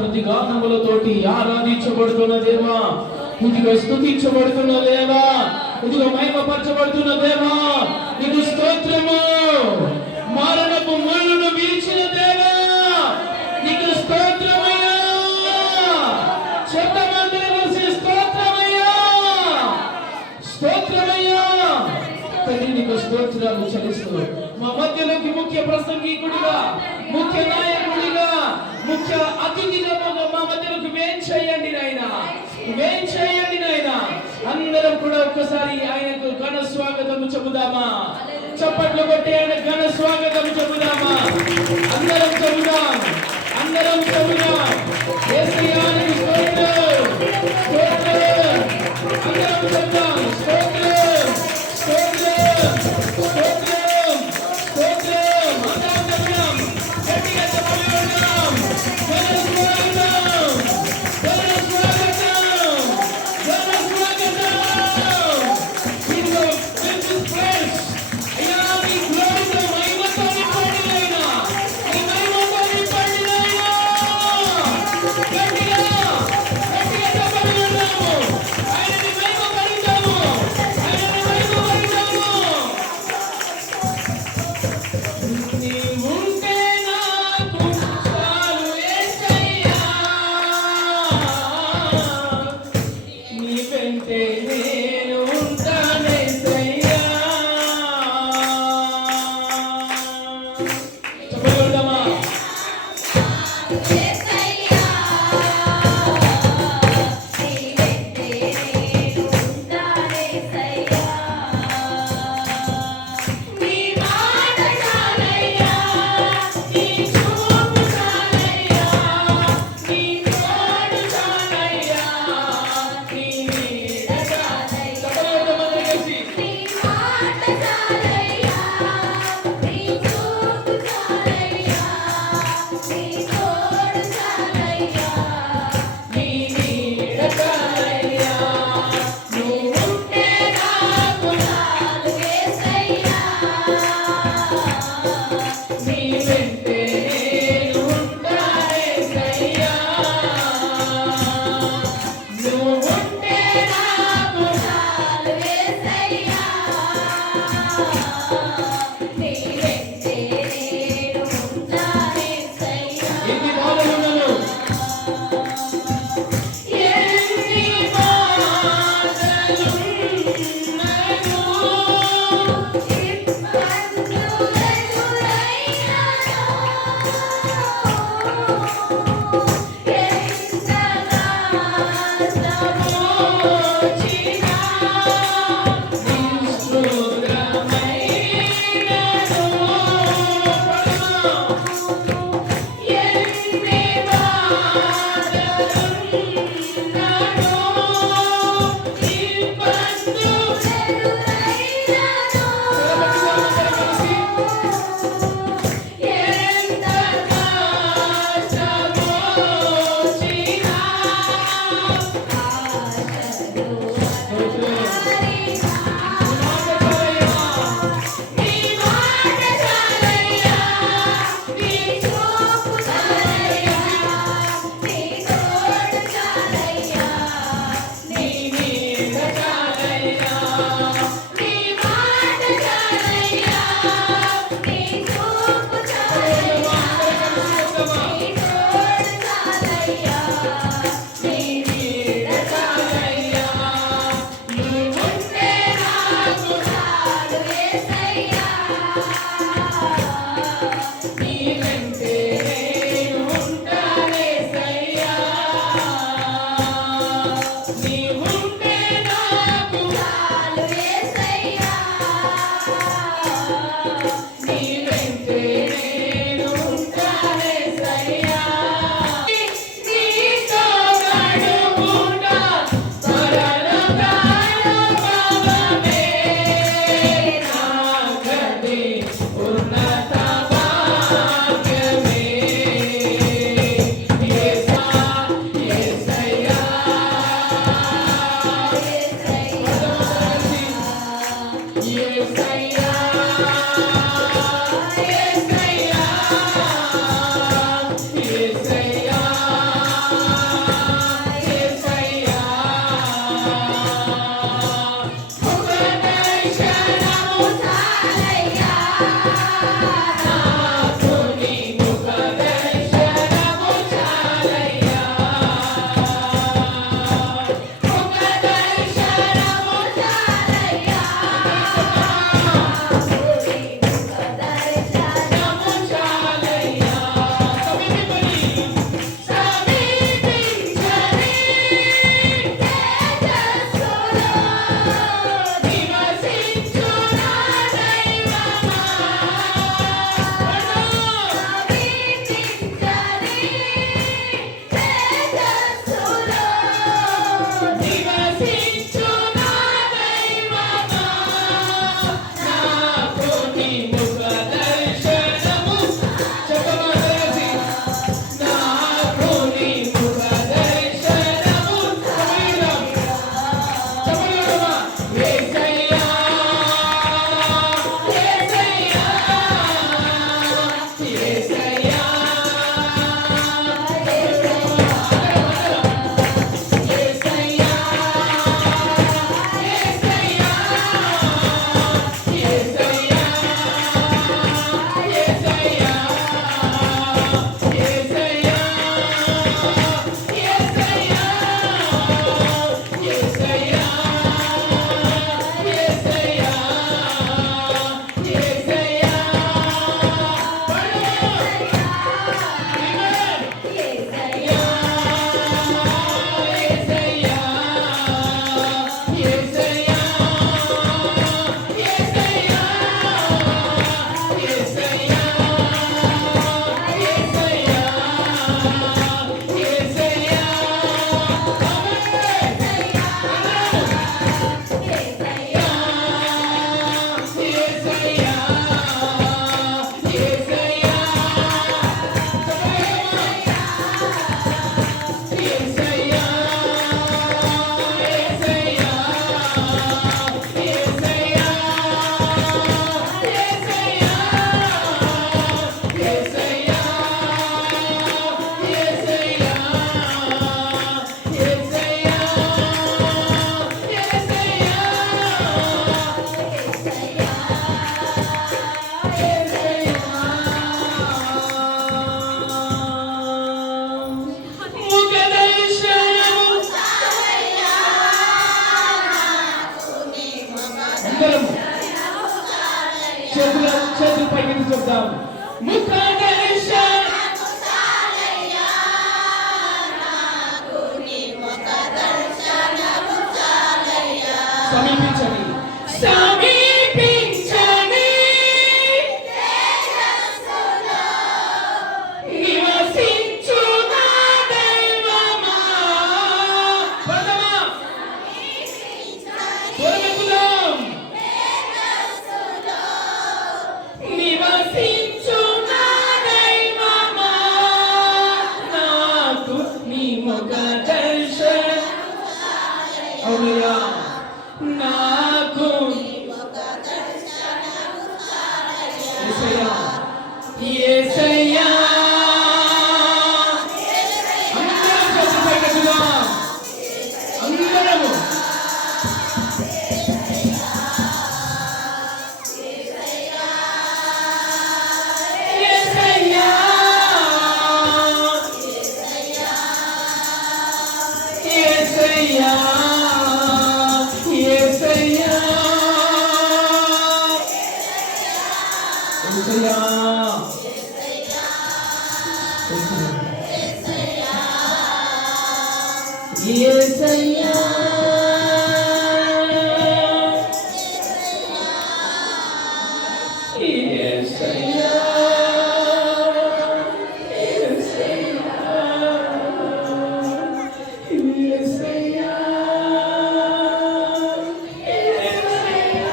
ప్రతి గానములతోటి ఆరాధించబడుతున్న దేవా, ఇదిగో స్తుతించబడుతున్న దేవా, ఇదిగో మహిమపరచబడుతున్న దేవా, నీకు స్తోత్రము. మరణపు ముళ్ళును వీల్చిన దేవా, నీకు స్తోత్రమయ్యా. చెత్తమందిరమసి స్తోత్రమయ్యా, స్తోత్రమయ్యా. తండ్రి నీకు స్తోత్రాలు చెల్లిస్తూ మా మధ్యలోకి ముఖ్య ప్రసంగికుడిగా, ముఖ్య నాయకుడిగా, ముఖ్య అతిథిగా మా మధ్యలోకి వేంచేయండి నాయన, వేంచేయండి నాయన. అందరం కూడా ఒక్కసారి ఆయనకు ఘన స్వాగతం చెబుదామా? చప్పట్లు కొట్టి ఆయన ఘన స్వాగతం చెబుదామా? అందరం చెబుదాం, అందరం చెబుదాం. యేసయ్యానికి స్తోత్రం, స్తోత్రం. అందరం చెబుదాం, స్తోత్రం, స్తోత్రం, స్తోత్రం, స్తోత్రం. అందరం చెబుదాం, గట్టిగా చెప్పండి కొడదాం. ఘన స్వాగతం, ఘన స్వాగతం, ఘన స్వాగతం. ఇదిగో this is place. అయ్యా నీ గ్లోరీతో మహిమతో నింపండి నాయనా, నీ మహిమతో నింపండి నాయనా. ఒక దర్శనం అవునయ్యా నాకు యేసయ్యా యేసయ్యా అందరం చేతులు పైకెత్తుదాం అందరము యేసయ్యా యేసయ్యా యేసయ్యా యేసయ్యా యేసయ్యా యేసయ్యా యేసయ్యా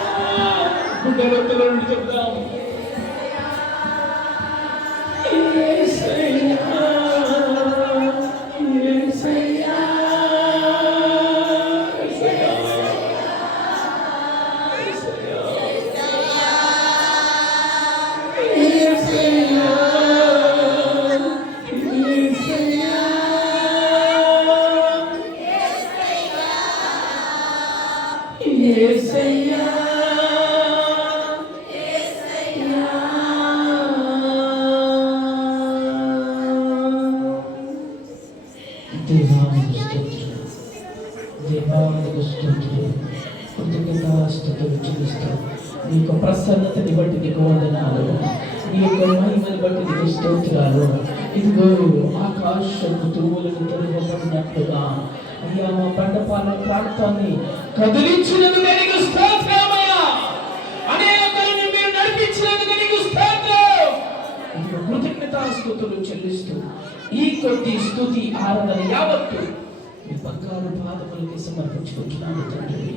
గుండెలొత్తుల నుండి చెప్తాం యేసయ్యా యేసయ్యా యేసయ్యా దేవానికి స్తోత్రం దేవానికి స్తోత్రం కృతజ్ఞతాస్తుతులు చెల్లిస్తాం నీ యొక్క ప్రసన్నతని బట్టి నీకు వందనాలు నీ యొక్క మహిమని బట్టి నీకు స్తోత్రాలు ఇదిగో ఆకాశపు తుమ్ములను తొలగబడినట్లుగా అయ్యా మా బండపాల ప్రాంతాన్ని కదిలించినందుకు నీకు స్తోత్రమయ్యా అనేకులను మీరు నడిపించినందుకు నీకు స్తోత్రం ఇదిగో కృతజ్ఞతాస్తుతులు చెల్లిస్తూ ఈ కొద్ది స్తుతి ఆరాధన యావత్తు మీ బంగారు పాదములకి సమర్పించుకుంటున్నాను తండ్రి.